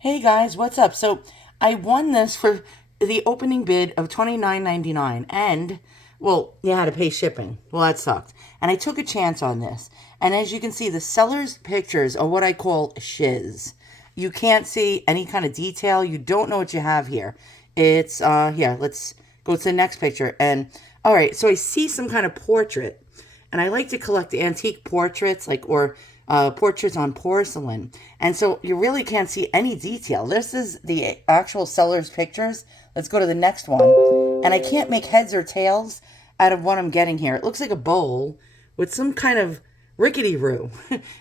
Hey guys, what's up? So I won this for the opening bid of $29.99, and well, you had to pay shipping. Well, that sucked. And I took a chance on this. And as you can see, the seller's pictures are what I call shiz. You can't see any kind of detail. You don't know what you have here. It's yeah, let's go to the next picture. And all right, so I see some kind of portrait, and I like to collect antique portraits, or portraits on porcelain. And so you really can't see any detail. This is the actual seller's pictures. Let's go to the next one. And I can't make heads or tails out of what I'm getting here. It looks like a bowl with some kind of rickety-roo.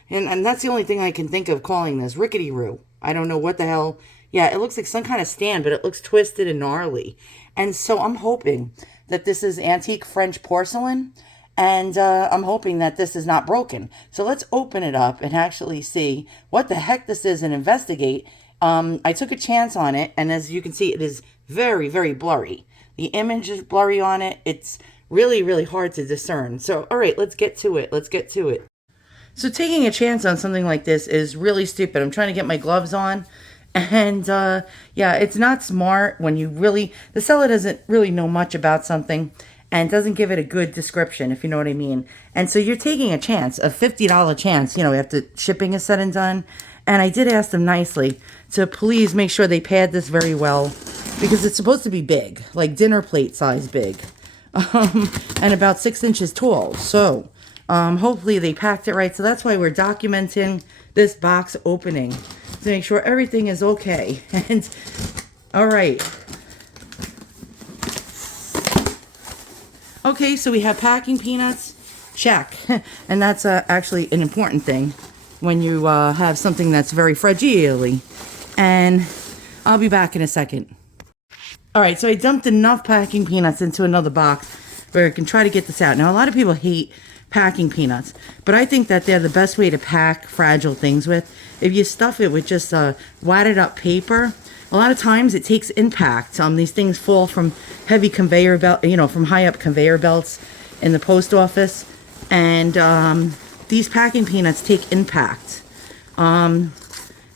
and that's the only thing I can think of calling this, rickety-roo. I don't know what the hell. Yeah, it looks like some kind of stand, but it looks twisted and gnarly. And so I'm hoping that this is antique French porcelain, and I'm hoping that this is not broken. So let's open it up and actually see what the heck this is and investigate. I took a chance on it, and as you can see, it is very, very blurry. The image is blurry on it. It's really, really hard to discern. So, all right, let's get to it. Let's get to it. So taking a chance on something like this is really stupid. I'm trying to get my gloves on. And yeah, it's not smart when the seller doesn't really know much about something and doesn't give it a good description, if you know what I mean. And so you're taking a chance, a $50 chance, after shipping is said and done. And I did ask them nicely to please make sure they pad this very well, because it's supposed to be big, like dinner plate size big, and about 6 inches tall. So hopefully they packed it right. So that's why we're documenting this box opening, to make sure everything is okay. And all right. Okay, so we have packing peanuts. Check. And that's actually an important thing when you have something that's very fragile. And I'll be back in a second. All right, so I dumped enough packing peanuts into another box where I can try to get this out. Now, a lot of people hate packing peanuts, but I think that they're the best way to pack fragile things with. If you stuff it with just wadded up paper, a lot of times it takes impact. These things fall from heavy conveyor belt, from high up conveyor belts in the post office, and these packing peanuts take impact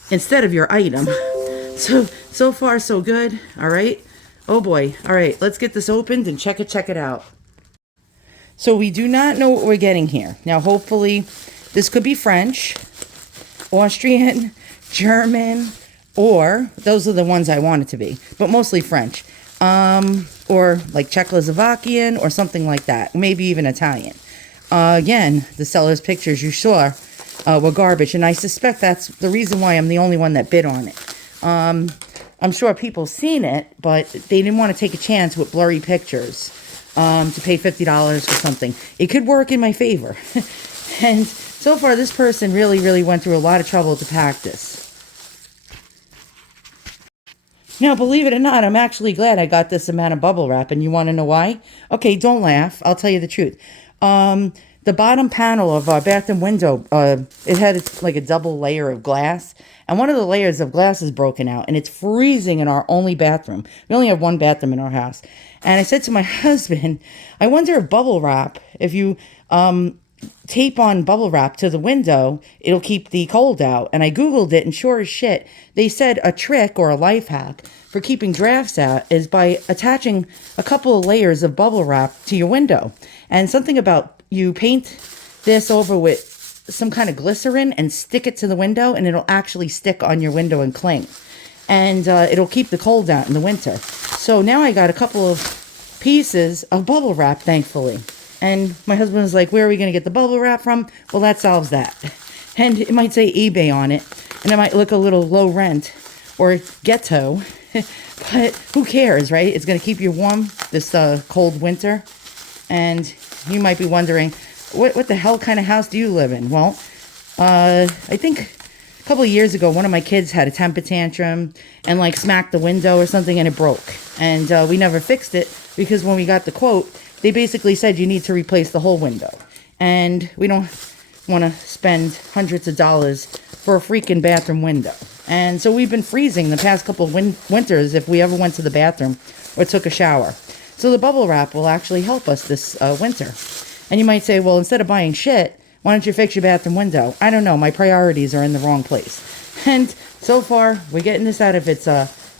instead of your item. So far so good. All right. Oh boy. All right, let's get this opened and check it out. So we do not know what we're getting here. Now, hopefully, this could be French, Austrian, German, or those are the ones I want it to be, but mostly French, or like Czechoslovakian or something like that, maybe even Italian. Again, the seller's pictures you saw were garbage, and I suspect that's the reason why I'm the only one that bid on it. I'm sure people seen it, but they didn't want to take a chance with blurry pictures to pay $50 for something. It could work in my favor. And so far, this person really, really went through a lot of trouble to pack this. Now, believe it or not, I'm actually glad I got this amount of bubble wrap, and you want to know why? Okay, don't laugh. I'll tell you the truth. The bottom panel of our bathroom window, it had like a double layer of glass, and one of the layers of glass is broken out, and it's freezing in our only bathroom. We only have one bathroom in our house. And I said to my husband, I wonder if bubble wrap, if you tape on bubble wrap to the window, it'll keep the cold out. And I Googled it, and sure as shit, they said a trick or a life hack for keeping drafts out is by attaching a couple of layers of bubble wrap to your window. And something about you paint this over with some kind of glycerin and stick it to the window, and it'll actually stick on your window and cling. And it'll keep the cold out in the winter. So now I got a couple of pieces of bubble wrap, thankfully. And my husband was like, where are we going to get the bubble wrap from? Well, that solves that. And it might say eBay on it, and it might look a little low rent or ghetto, but who cares, right? It's going to keep you warm this cold winter. And you might be wondering, what the hell kind of house do you live in? Well, I think a couple of years ago, one of my kids had a temper tantrum and smacked the window or something, and it broke. And we never fixed it, because when we got the quote, they basically said you need to replace the whole window. And we don't want to spend hundreds of dollars for a freaking bathroom window. And so we've been freezing the past couple of winters if we ever went to the bathroom or took a shower. So the bubble wrap will actually help us this winter. And you might say, well, instead of buying shit, why don't you fix your bathroom window? I don't know. My priorities are in the wrong place. And so far, we're getting this out of its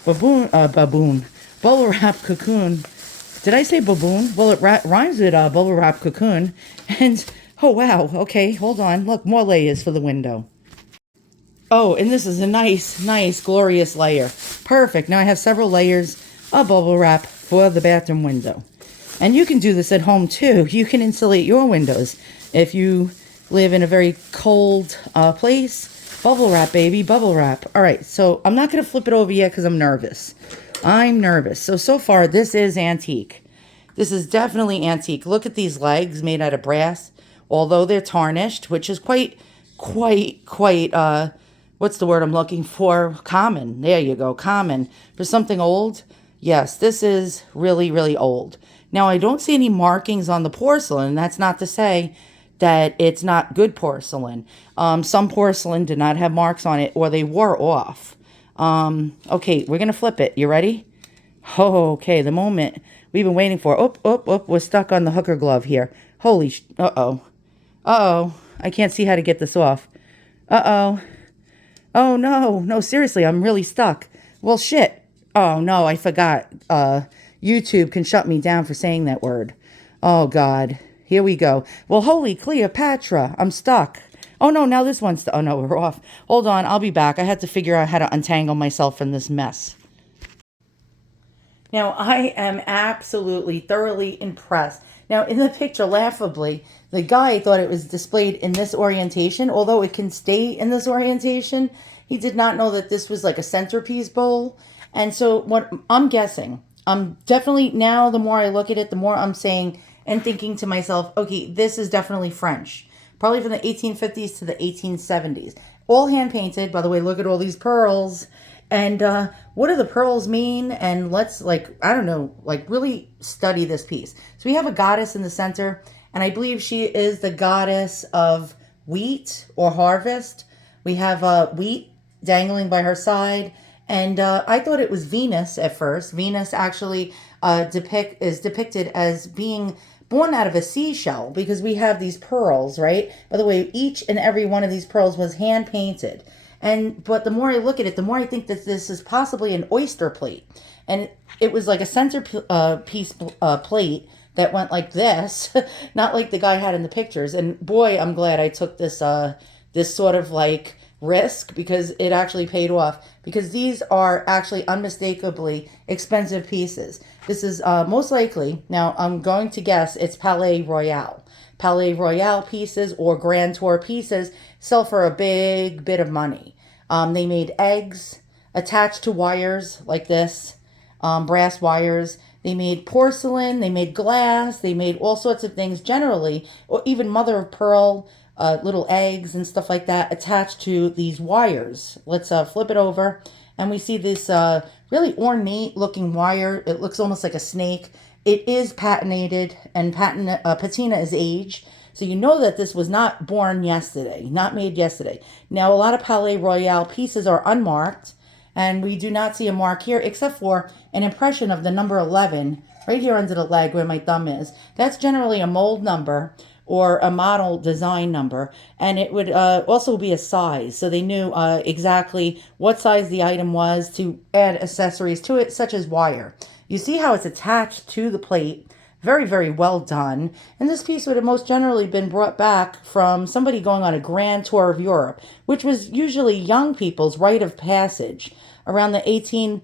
bubble wrap cocoon. Did I say baboon? Well, it rhymes with bubble wrap cocoon. And, oh wow, okay, hold on. Look, more layers for the window. Oh, and this is a nice, glorious layer. Perfect. Now I have several layers of bubble wrap for the bathroom window. And you can do this at home too. You can insulate your windows. If you live in a very cold place, bubble wrap, baby, bubble wrap. All right, so I'm not going to flip it over yet because I'm nervous. So far, this is antique. This is definitely antique. Look at these legs made out of brass. Although they're tarnished, which is quite, what's the word I'm looking for? Common. There you go, common. For something old, yes, this is really, really old. Now, I don't see any markings on the porcelain. That's not to say that it's not good porcelain. Some porcelain did not have marks on it, or they wore off. Okay, we're going to flip it. You ready? Oh, okay, the moment we've been waiting for. Oh, we're stuck on the hooker glove here. Holy uh-oh. Uh-oh, I can't see how to get this off. Uh-oh. Oh, no, seriously, I'm really stuck. Well, shit. Oh, no, I forgot. YouTube can shut me down for saying that word. Oh, God. Here we go. Well, holy Cleopatra, I'm stuck. Oh, no, now this one's... Oh, no, we're off. Hold on, I'll be back. I had to figure out how to untangle myself from this mess. Now, I am absolutely, thoroughly impressed. Now, in the picture, laughably, the guy thought it was displayed in this orientation, although it can stay in this orientation. He did not know that this was like a centerpiece bowl. And so what I'm guessing, I'm definitely, now the more I look at it, the more I'm saying and thinking to myself, okay, this is definitely French. Probably from the 1850s to the 1870s. All hand painted. By the way, look at all these pearls. And what do the pearls mean? And let's, I don't know, really study this piece. So we have a goddess in the center, and I believe she is the goddess of wheat or harvest. We have wheat dangling by her side, and I thought it was Venus at first. Venus actually is depicted as being born out of a seashell, because we have these pearls, right? By the way, each and every one of these pearls was hand painted. But the more I look at it, the more I think that this is possibly an oyster plate. And it was like a centerpiece plate that went like this, not like the guy had in the pictures. And boy, I'm glad I took this this sort of risk, because it actually paid off. Because these are actually unmistakably expensive pieces. This is most likely, now I'm going to guess, it's Palais Royal. Palais Royal pieces or Grand Tour pieces sell for a big bit of money. They made eggs attached to wires like this, brass wires. They made porcelain, they made glass, they made all sorts of things generally, or even mother of pearl, little eggs and stuff like that attached to these wires. Let's flip it over, and we see this really ornate looking wire. It looks almost like a snake. It is patinated, and patina is age. So you know that this was not born yesterday, not made yesterday. Now, a lot of Palais Royal pieces are unmarked, and we do not see a mark here except for an impression of the number 11 right here under the leg where my thumb is. That's generally a mold number or a model design number, and it would also be a size. So they knew exactly what size the item was to add accessories to it, such as wire. You see how it's attached to the plate. Very, very well done. And this piece would have most generally been brought back from somebody going on a grand tour of Europe, which was usually young people's rite of passage around the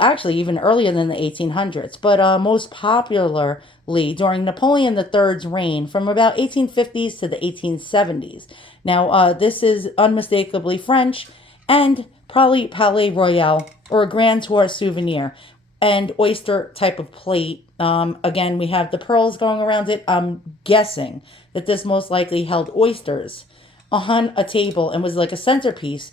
actually even earlier than the 1800s, but most popularly during Napoleon III's reign from about 1850s to the 1870s. Now, this is unmistakably French and probably Palais Royal or a grand tour souvenir and oyster type of plate. Again, we have the pearls going around it. I'm guessing that this most likely held oysters on a table and was like a centerpiece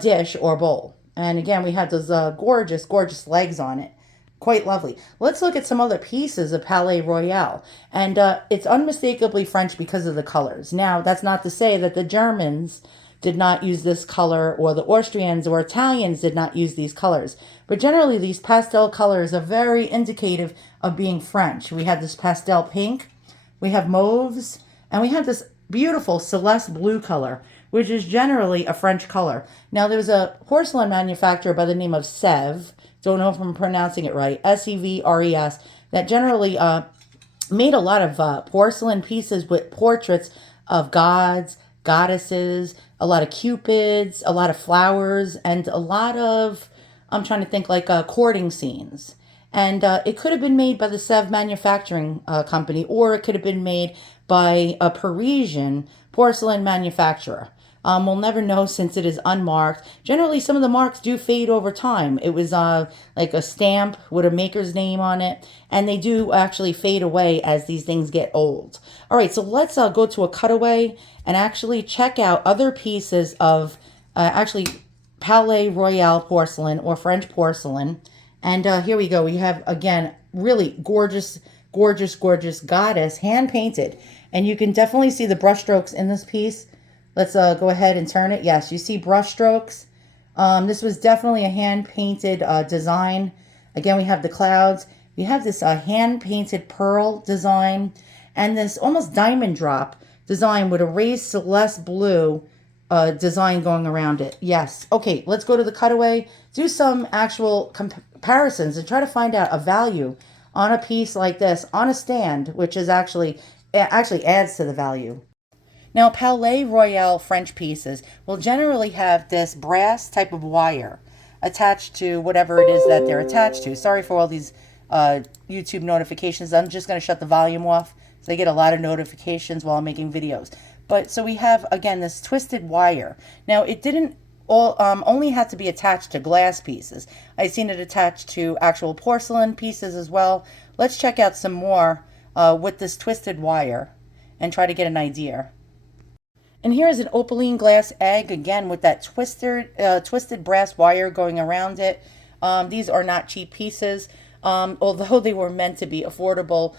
dish or bowl. And again, we have those gorgeous, gorgeous legs on it. Quite lovely. Let's look at some other pieces of Palais Royal. And it's unmistakably French because of the colors. Now, that's not to say that the Germans did not use this color, or the Austrians or Italians did not use these colors. But generally, these pastel colors are very indicative of being French. We have this pastel pink, we have mauves, and we have this beautiful Celeste blue color, which is generally a French color. Now, there's a porcelain manufacturer by the name of Sèvres, don't know if I'm pronouncing it right, Sevres, that generally made a lot of porcelain pieces with portraits of gods, goddesses, a lot of cupids, a lot of flowers, and a lot of, I'm trying to think, like courting scenes. And it could have been made by the Sèvres Manufacturing Company, or it could have been made by a Parisian porcelain manufacturer. We'll never know since it is unmarked. Generally, some of the marks do fade over time. It was like a stamp with a maker's name on it, and they do actually fade away as these things get old. All right, so let's go to a cutaway and actually check out other pieces of actually Palais Royal porcelain or French porcelain. And here we go. We have, again, really gorgeous, gorgeous, gorgeous goddess, hand-painted. And you can definitely see the brushstrokes in this piece. Let's go ahead and turn it. Yes, you see brushstrokes. This was definitely a hand-painted design. Again, we have the clouds. We have this hand-painted pearl design. And this almost diamond drop design with a raised celeste blue design going around it. Yes. Okay, let's go to the cutaway. Do some actual comparisons and try to find out a value on a piece like this on a stand, which is actually adds to the value. Now, Palais Royal French pieces will generally have this brass type of wire attached to whatever it is that they're attached to. Sorry for all these YouTube notifications. I'm just going to shut the volume off so I get a lot of notifications while I'm making videos. But so we have, again, this twisted wire. Now, it didn't only have to be attached to glass pieces. I've seen it attached to actual porcelain pieces as well. Let's check out some more with this twisted wire and try to get an idea. And here's an opaline glass egg, again, with that twisted brass wire going around it. These are not cheap pieces, although they were meant to be affordable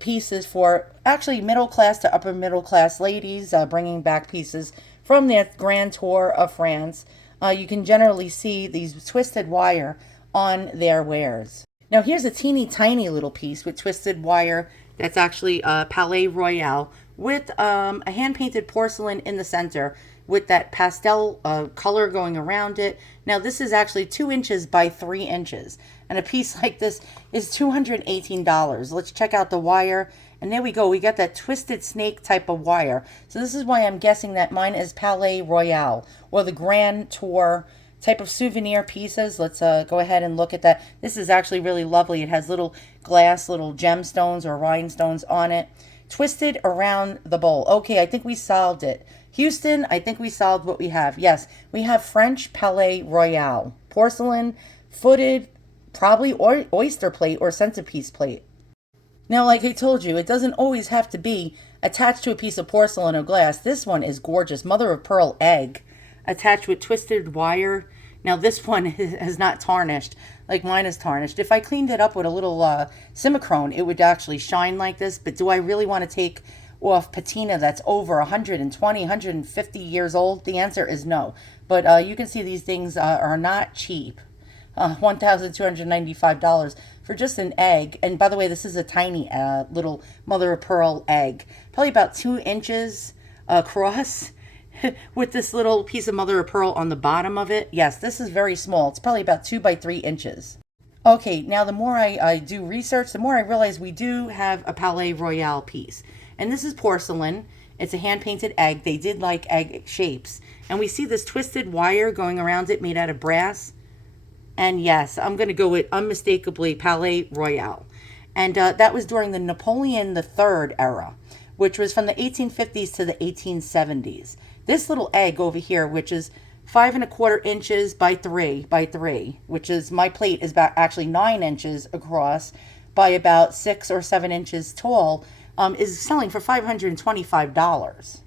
pieces for actually middle class to upper middle class ladies, bringing back pieces from their grand tour of France. You can generally see these twisted wire on their wares. Now here's a teeny tiny little piece with twisted wire that's actually Palais Royal with a hand-painted porcelain in the center with that pastel color going around it. Now this is actually 2 inches by 3 inches. And a piece like this is $218. Let's check out the wire. And there we go. We got that twisted snake type of wire. So this is why I'm guessing that mine is Palais Royal or the Grand Tour type of souvenir pieces. Let's go ahead and look at that. This is actually really lovely. It has little glass, little gemstones or rhinestones on it. Twisted around the bowl. Okay, I think we solved it. Houston, I think we solved what we have. Yes, we have French Palais Royal. Porcelain, footed, probably oyster plate or centerpiece plate. Now, like I told you, it doesn't always have to be attached to a piece of porcelain or glass. This one is gorgeous. Mother of pearl egg attached with twisted wire. Now, this one has not tarnished like mine is tarnished. If I cleaned it up with a little Simichrone, it would actually shine like this. But do I really want to take off patina that's over 120, 150 years old? The answer is no. But you can see these things are not cheap. $1,295 for just an egg. And by the way, this is a tiny little mother of pearl egg, probably about 2 inches across with this little piece of mother of pearl on the bottom of it. Yes, this is very small. It's probably about 2 by 3 inches. Okay, now the more I do research, the more I realize we do have a Palais Royal piece. And this is porcelain. It's a hand-painted egg. They did like egg shapes. And we see this twisted wire going around it made out of brass. And yes, I'm going to go with unmistakably Palais Royal. And that was during the Napoleon III era, which was from the 1850s to the 1870s. This little egg over here, which is 5¼ inches by 3, which is, my plate is about actually 9 inches across by about 6 or 7 inches tall, is selling for $525.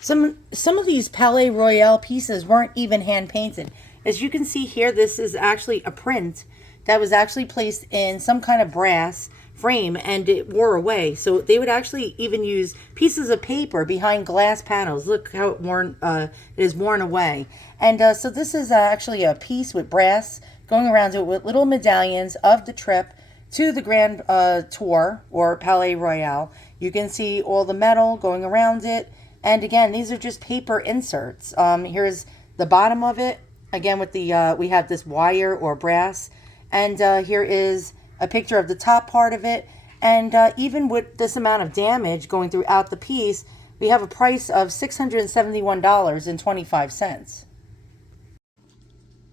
Some of these Palais Royal pieces weren't even hand painted. As you can see here, this is actually a print that was actually placed in some kind of brass frame and it wore away. So they would actually even use pieces of paper behind glass panels. Look how it is worn away. And so this is actually a piece with brass going around it with little medallions of the trip to the Grand Tour or Palais Royal. You can see all the metal going around it. And again, these are just paper inserts. Here's the bottom of it. Again, with the we have this wire or brass. And here is a picture of the top part of it. And even with this amount of damage going throughout the piece, we have a price of $671.25.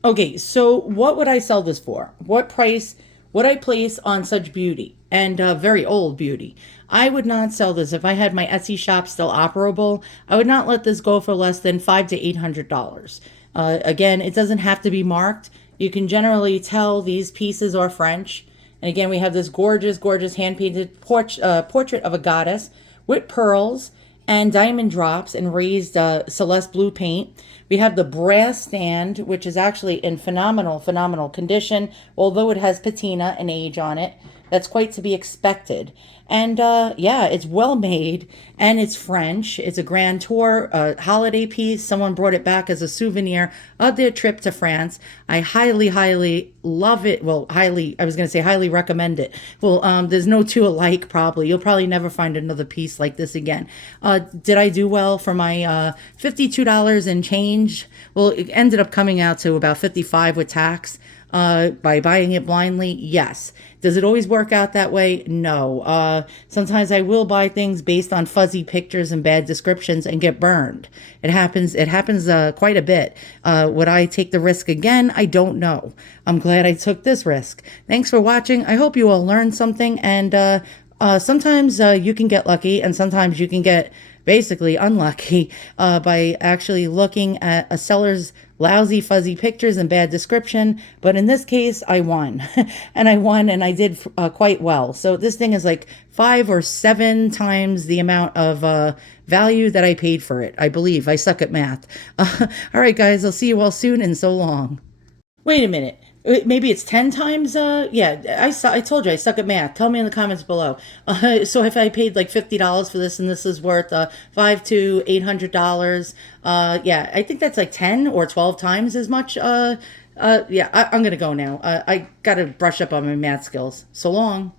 Okay, so what would I sell this for? What price would I place on such beauty? And very old beauty. I would not sell this if I had my Etsy shop still operable. I would not let this go for less than $500 to $800. Again, it doesn't have to be marked. You can generally tell these pieces are French. And again, we have this gorgeous, gorgeous hand-painted portrait of a goddess with pearls and diamond drops and raised Celeste blue paint. We have the brass stand, which is actually in phenomenal, phenomenal condition, although it has patina and age on it. That's quite to be expected. And yeah, it's well made and it's French. It's a Grand Tour holiday piece. Someone brought it back as a souvenir of their trip to France. I highly, highly love it. Well, highly, I was going to say highly recommend it. Well, there's no two alike probably. You'll probably never find another piece like this again. Did I do well for my $52 and change? Well, it ended up coming out to about $55 with tax. By buying it blindly, yes. Does it always work out that way? No. Sometimes I will buy things based on fuzzy pictures and bad descriptions and get burned. It happens quite a bit. Would I take the risk again? I don't know. I'm glad I took this risk. Thanks for watching. I hope you all learned something. And sometimes you can get lucky and sometimes you can get basically unlucky by actually looking at a seller's lousy fuzzy pictures and bad description. But in this case, I won. And I won and I did quite well. So this thing is like 5 or 7 times the amount of value that I paid for it. I believe. I suck at math. All right, guys, I'll see you all soon and so long. Wait a minute. Maybe it's 10 times. Yeah, I told you I suck at math. Tell me in the comments below. So if I paid like $50 for this and this is worth $500 to $800, yeah, I think that's like 10 or 12 times as much. Yeah, I'm gonna go now. I gotta brush up on my math skills. So long.